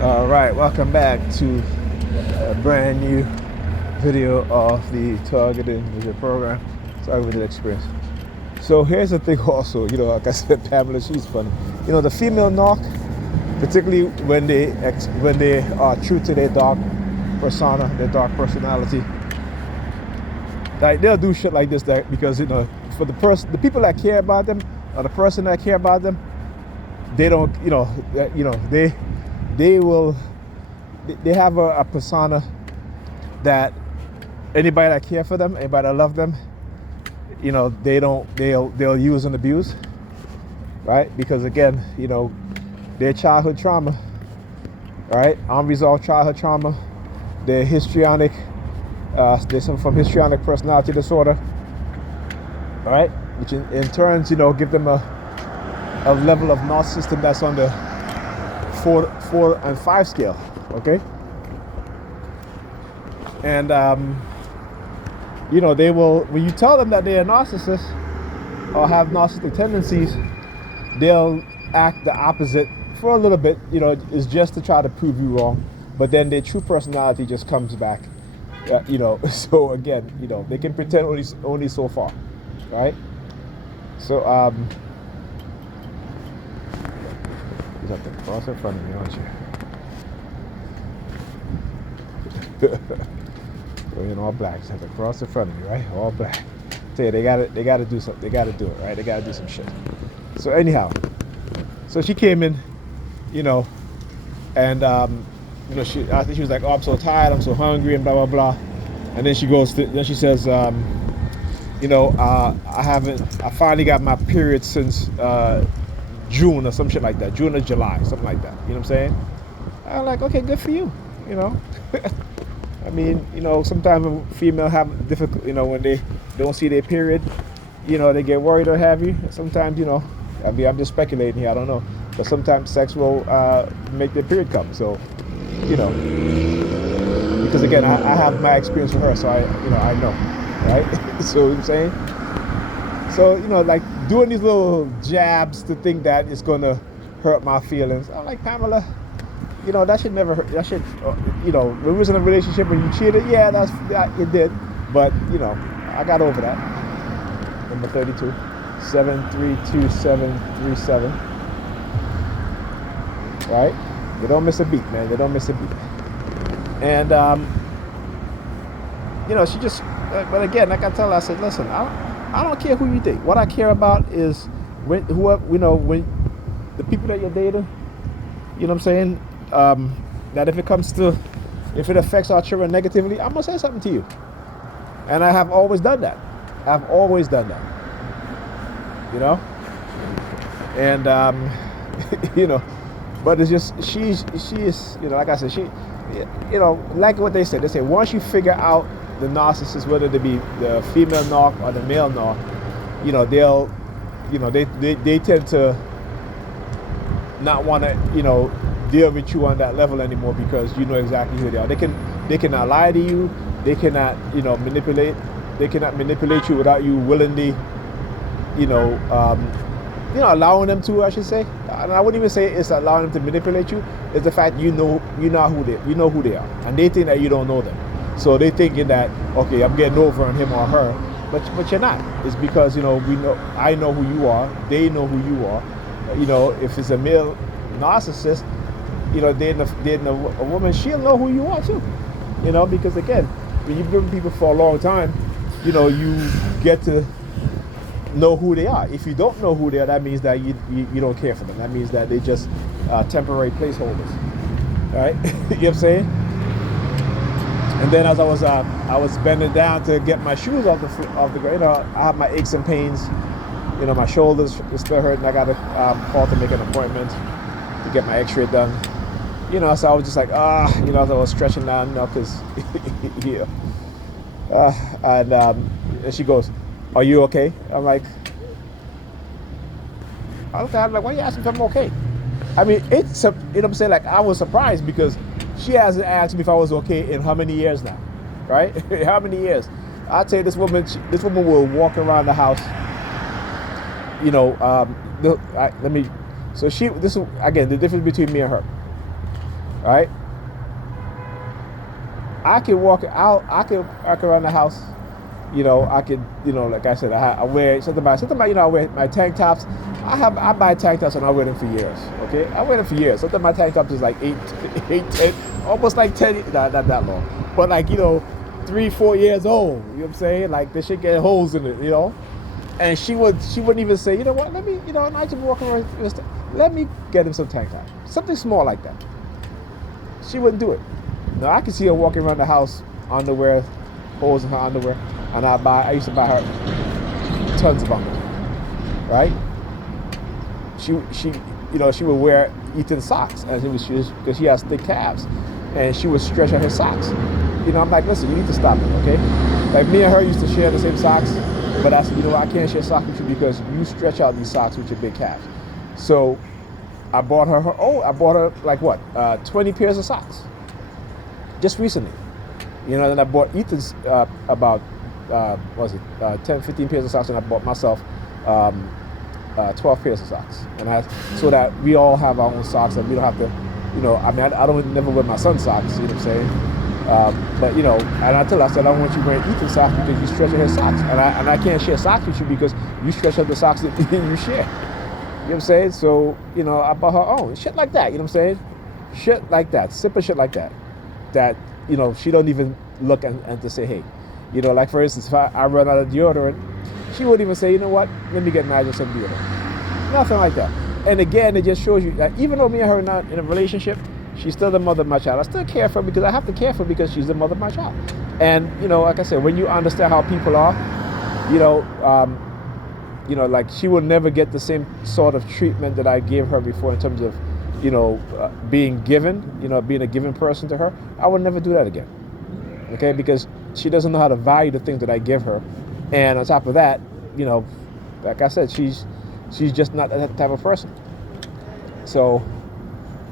All right, welcome back to a brand new video of the targeted individual program, targeted experience. So here's the thing also, like I said, Pamela, she's funny. The female knock, particularly when they are true to their dark persona, their dark personality, like they'll do shit like this because for the people that care about them, or the person that care about them, they don't, they will, they have a persona that anybody that care for them, anybody that love them, they'll use and abuse, right? Because again, their childhood trauma, right? Unresolved childhood trauma, their histrionic, there's some from histrionic personality disorder, right? Which in turns, give them a level of narcissism that's on the 4 and 5 scale, okay? And they will, when you tell them that they're a narcissist or have narcissistic tendencies, they'll act the opposite for a little bit. Is just to try to prove you wrong, but then their true personality just comes back. So again, they can pretend only so far, right? So you have to cross in front of me, aren't you? We're all black. Just have to cross in front of me, right? All black. Tell you, they gotta do something. They gotta do it, right? They gotta do some shit. So anyhow, so she came in, and I think she was like, "Oh, I'm so tired. I'm so hungry," and blah blah blah. And then she goes. Then she says, I finally got my period since June or some shit like that. June or July, something like that. You know what I'm saying? I'm like, okay, good for you. I mean, sometimes a female have difficult, when they don't see their period, they get worried or have you. Sometimes, I mean, I'm just speculating here, I don't know. But sometimes sex will make their period come. So, because again, I have my experience with her, so I know, right? So, what I'm saying? So, like doing these little jabs to think that it's going to hurt my feelings. I'm like, Pamela, that should never hurt. That should, when we was in a relationship and you cheated, yeah, it did. But, I got over that. Number 32, 732737. Right? They don't miss a beat, man. They don't miss a beat. And, she just, but again, like I tell her, I said, listen, I don't care who you date. What I care about is when the people that you're dating, you know what I'm saying? That if it affects our children negatively, I'm gonna say something to you. And I have always done that. I've always done that. And but it's just she is, like I said, she, like what they said. They say once you figure out the narcissist, whether they be the female narc or the male narc, they'll, they tend to not want to, deal with you on that level anymore because you know exactly who they are. They cannot lie to you. They cannot, manipulate. They cannot manipulate you without you willingly, allowing them to, I should say. And I wouldn't even say it's allowing them to manipulate you. It's the fact you know who they are, and they think that you don't know them. So they thinking that, okay, I'm getting over on him or her, but you're not. It's because I know who you are. They know who you are. If it's a male narcissist, dating a woman, she'll know who you are too. Because again, when you've been with people for a long time, you get to know who they are. If you don't know who they are, that means that you don't care for them. That means that they just temporary placeholders. All right, you know what I'm saying? And then as I was bending down to get my shoes off the ground, I have my aches and pains. My shoulders are still hurting. I got to call to make an appointment to get my X-ray done. So I was just like, as I was stretching down, because, yeah. And she goes, "Are you okay?" I'm like, why are you asking if I'm okay? I mean, it's, what I'm saying? Like, I was surprised because she hasn't asked me if I was okay in how many years now, right? How many years? I'll tell you, this woman will walk around the house, So this is, again, the difference between me and her. right? I can walk out. I can walk around the house. I could, like I said, I wear something about, I wear my tank tops. I buy tank tops and I wear them for years. Okay, I wear them for years. Sometimes my tank tops is like 10, almost like 10. Not that long, but like 3, 4 years old. You know what I'm saying? Like this shit get holes in it. And she wouldn't even say, you know what? Let me, I just walking around. Let me get him some tank top, something small like that. She wouldn't do it. Now I can see her walking around the house, underwear, holes in her underwear. And I used to buy her tons of underwear, right? She would wear Ethan's socks, and because he has thick calves, and she would stretch out his socks. I'm like, listen, you need to stop it, okay? Like me and her used to share the same socks, but I said, I can't share socks with you because you stretch out these socks with your big calves. So I bought her like what, 20 pairs of socks, just recently. Then I bought Ethan's about 10, 15 pairs of socks, and I bought myself 12 pairs of socks, so that we all have our own socks, and we don't have to, I don't never wear my son's socks, you know what I'm saying? But and I said, I don't want you wearing Ethan's socks because you stretch out his socks, and I can't share socks with you because you stretch out the socks that you share. You know what I'm saying? So I bought her own shit like that. You know what I'm saying? Shit like that, simple shit like that. That she don't even look and to say, hey. Like for instance, if I run out of deodorant, she wouldn't even say, you know what, let me get Nigel some deodorant. Nothing like that. And again, it just shows you that even though me and her are not in a relationship, she's still the mother of my child. I still care for her because I have to care for her because she's the mother of my child. And, like I said, when you understand how people are, like she will never get the same sort of treatment that I gave her before in terms of, being given, being a given person to her. I would never do that again. Okay, because she doesn't know how to value the things that I give her, and on top of that, like I said, she's just not that type of person. So,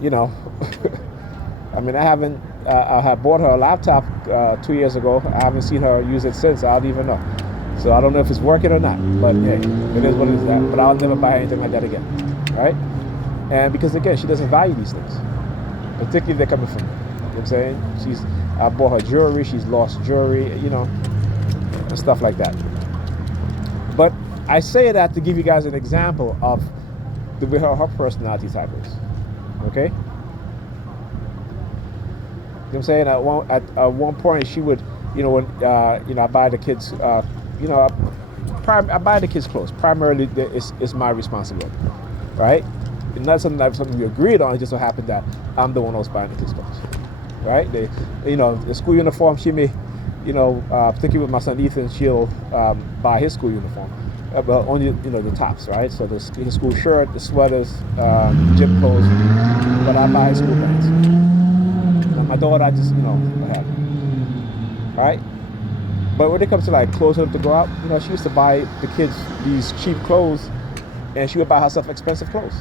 I mean, I had bought her a laptop 2 years ago. I haven't seen her use it since. I don't even know. So I don't know if it's working or not. But hey, it is what it is. But I'll never buy anything like that again, right? And because again, she doesn't value these things, particularly if they're coming from me. You know what I'm saying? I bought her jewelry, she's lost jewelry, and stuff like that. But I say that to give you guys an example of the way her personality type is. Okay? You know what I'm saying? At one point she would, when I buy the kids I buy the kids clothes. Primarily it's my responsibility. Right? And that's something we agreed on. It just so happened that I'm the one who's buying the kids clothes. Right? The school uniform, she may, particularly with my son Ethan, she'll buy his school uniform, but only, the tops, right? So his school shirt, the sweaters, gym clothes, but I buy his school pants. And my daughter, I just, I have. Right? But when it comes to like clothes to go out, she used to buy the kids these cheap clothes, and she would buy herself expensive clothes.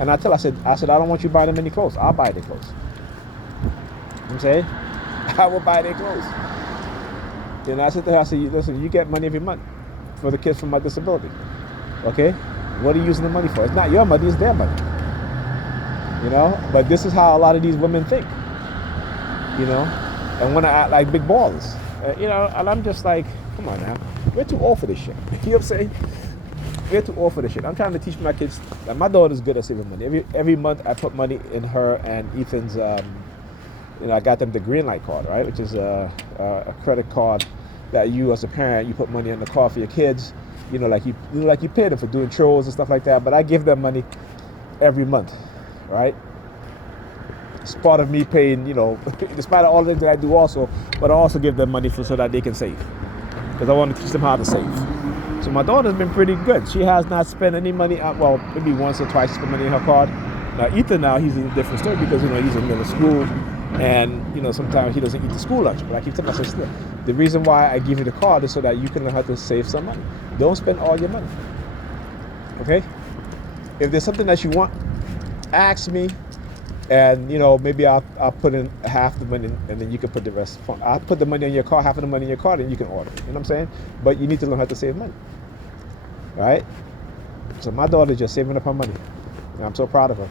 And I said, I don't want you buying them any clothes. I'll buy their clothes. You know what I'm saying? I will buy their clothes. I said to her, I said, listen, you get money every month for the kids from my disability. Okay? What are you using the money for? It's not your money, it's their money. But this is how a lot of these women think. And when I act like big ballers. And I'm just like, come on now. We're too old for this shit. You know what I'm saying? We're too old for this shit. I'm trying to teach my kids. Like, my daughter's good at saving money. Every month I put money in her and Ethan's I got them the green light card, right? Which is a credit card that you as a parent, you put money in the card for your kids, like you pay them for doing chores and stuff like that. But I give them money every month, right? It's part of me paying, despite all the things that I do also, but I also give them money so that they can save. Because I want to teach them how to save. So my daughter's been pretty good. She has not spent any money, well, maybe once or twice spent money in her card. Now Ethan he's in a different story because, he's in middle school. And, sometimes he doesn't eat the school lunch. But I keep telling myself, the reason why I give you the card is so that you can learn how to save some money. Don't spend all your money. Okay? If there's something that you want, ask me. And, maybe I'll put in half the money and then you can put the rest. I'll put the money on your card, half of the money in your card, and you can order. You know what I'm saying? But you need to learn how to save money. Right? So my daughter's just saving up her money. And I'm so proud of her.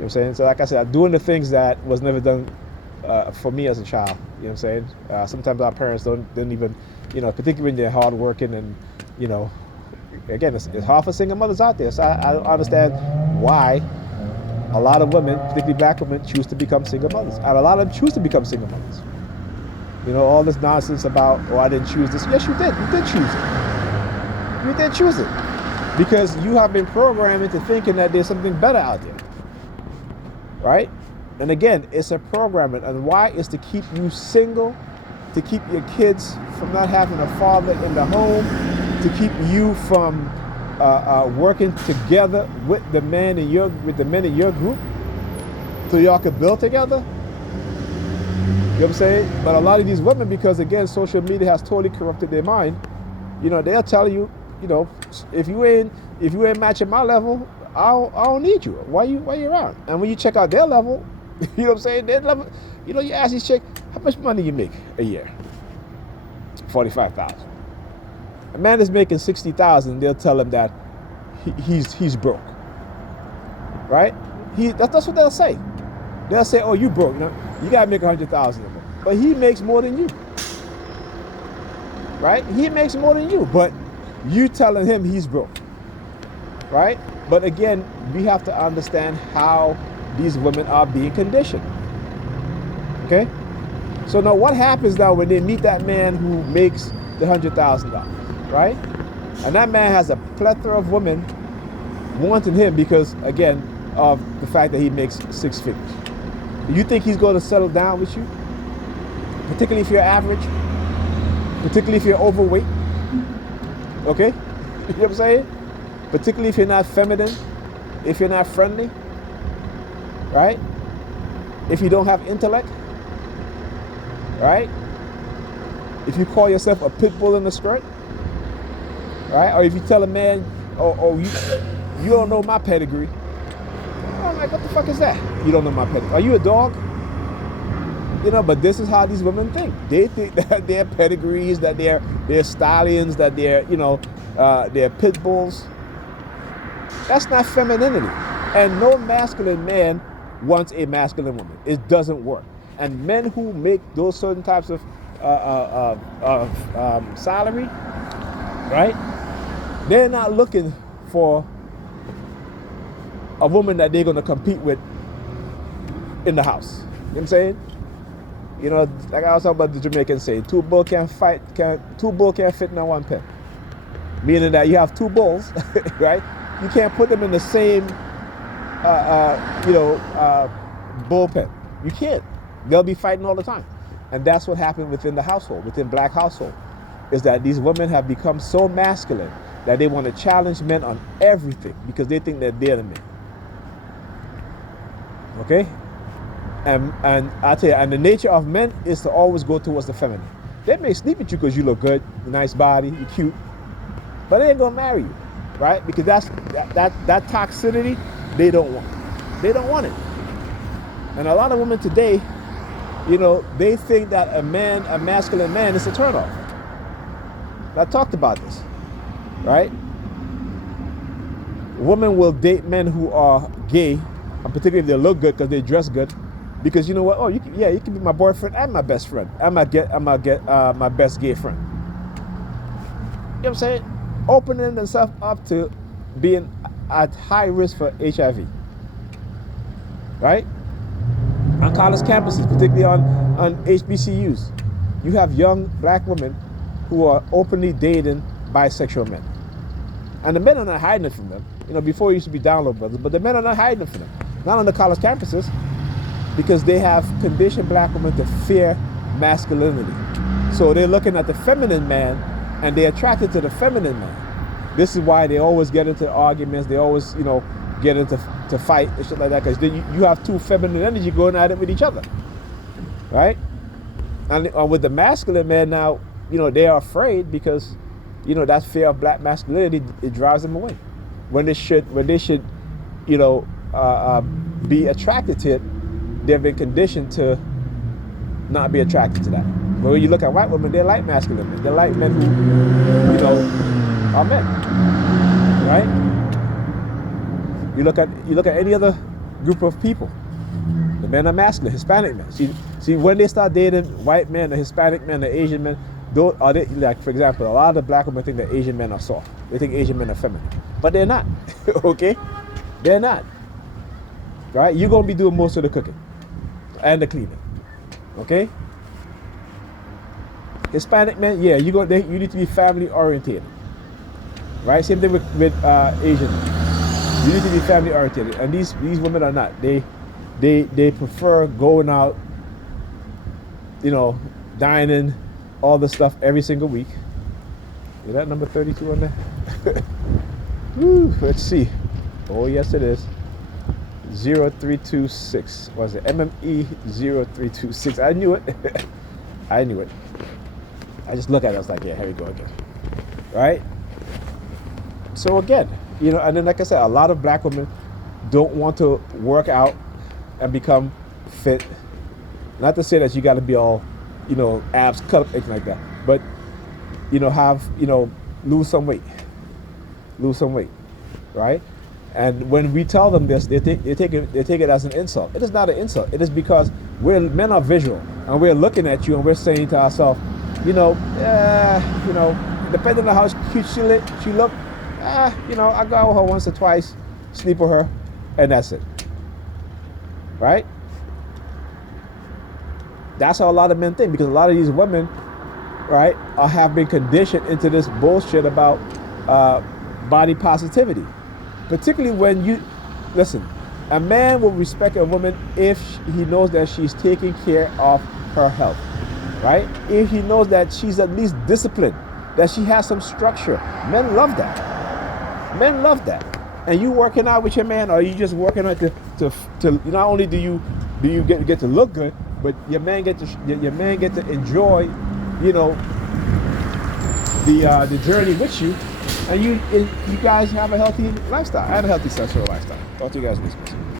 what I'm saying? So like I said, doing the things that was never done for me as a child. You know what I'm saying? Sometimes our parents don't even, particularly when they're hardworking and, you know, again, it's hard for single mothers out there. So I don't understand why a lot of women, particularly black women, choose to become single mothers. And a lot of them choose to become single mothers. All this nonsense about, oh, I didn't choose this. Yes, you did. You did choose it. You did choose it. Because you have been programmed into thinking that there's something better out there. Right? And again, it's a programming. And why? Is to keep you single, to keep your kids from not having a father in the home, to keep you from working together with the men in your group, so y'all can build together. You know what I'm saying? But a lot of these women, because again, social media has totally corrupted their mind. They'll tell you, if you ain't matching my level, I don't need you. Why you around? And when you check out their level, you know what I'm saying? Their level, you ask these chicks, how much money you make a year? $45,000. A man is making $60,000. They'll tell him that he's broke, right? That's what they'll say. They'll say, "Oh, you broke. You gotta make $100,000 more." But he makes more than you, right? He makes more than you, but you telling him he's broke, right? But again, we have to understand how these women are being conditioned. Okay. So now, what happens now when they meet that man who makes the $100,000, right? And that man has a plethora of women wanting him because, again, of the fact that he makes six figures. You think he's going to settle down with you? Particularly if you're average? Particularly if you're overweight? Okay? You know what I'm saying? Particularly if you're not feminine? If you're not friendly? Right? If you don't have intellect? Right? If you call yourself a pit bull in the skirt? Right? Or if you tell a man, you don't know my pedigree. I'm like, what the fuck is that? You don't know my pedigree. Are you a dog? But this is how these women think. They think that they're pedigrees, that they're stallions, that they're pit bulls. That's not femininity. And no masculine man wants a masculine woman. It doesn't work. And men who make those certain types of salary, right? They're not looking for a woman that they're going to compete with in the house. You know what I'm saying? Like I was talking about the Jamaican saying, two bulls can't fit in one pen. Meaning that you have two bulls, right? You can't put them in the same, bullpen. You can't. They'll be fighting all the time. And that's what happened within the household, within black household, is that these women have become so masculine that they want to challenge men on everything because they think that they're the men. Okay? And I tell you, and the nature of men is to always go towards the feminine. They may sleep with you because you look good, nice body, you're cute, but they ain't gonna marry you, right? Because that toxicity they don't want. They don't want it. And a lot of women today, they think that a masculine man is a turnoff. I talked about this, right? Women will date men who are gay, and particularly if they look good because they dress good. Because you know what? Oh, you can be my boyfriend and my best friend. I'm gonna get my best gay friend. You know what I'm saying? Opening themselves up to being at high risk for HIV. Right? On college campuses, particularly on HBCUs, you have young black women who are openly dating bisexual men. And the men are not hiding it from them. Before it used to be download brothers, but the men are not hiding it from them. Not on the college campuses. Because they have conditioned black women to fear masculinity. So they're looking at the feminine man and they're attracted to the feminine man. This is why they always get into arguments. They always, get into fight and shit like that. Because you have two feminine energy going at it with each other. Right? And with the masculine man now, they are afraid because, that fear of black masculinity, it drives them away. When they should, be attracted to it, they've been conditioned to not be attracted to that. But when you look at white women, they like masculine men. They like men who, are men, right? You look at any other group of people. The men are masculine, Hispanic men. See, when they start dating white men, the Hispanic men, the Asian men, are they, like, for example, a lot of the black women think that Asian men are soft. They think Asian men are feminine. But they're not. Okay? They're not. Right? You're going to be doing most of the cooking and the cleaning. Okay? Hispanic men, yeah, you need to be family oriented. Right? Same thing with Asian men. You need to be family oriented. And these women are not. They prefer going out, dining, all the stuff every single week. Is that number 32 on there? Woo, let's see. Oh, yes, it is. 0326. Was it MME 0326? I knew it. I knew it. I just look at it. I was like, yeah, here we go again. Right? So again, and then like I said, a lot of black women don't want to work out and become fit. Not to say that you got to be all, abs cut up, anything like that, but lose some weight, right? And when we tell them this, they take it as an insult. It is not an insult. It is because men are visual, and we're looking at you, and we're saying to ourselves, depending on how cute she look, I go out with her once or twice, sleep with her, and that's it. Right? That's how a lot of men think, because a lot of these women, right, have been conditioned into this bullshit about body positivity. Particularly when listen, a man will respect a woman if he knows that she's taking care of her health, right? If he knows that she's at least disciplined, that she has some structure. Men love that. Men love that. And you working out with your man, or you just working out to not only do you get to look good, but your man get to enjoy, the journey with you, and you guys have a healthy lifestyle and a healthy sexual lifestyle. Talk to you guys next week.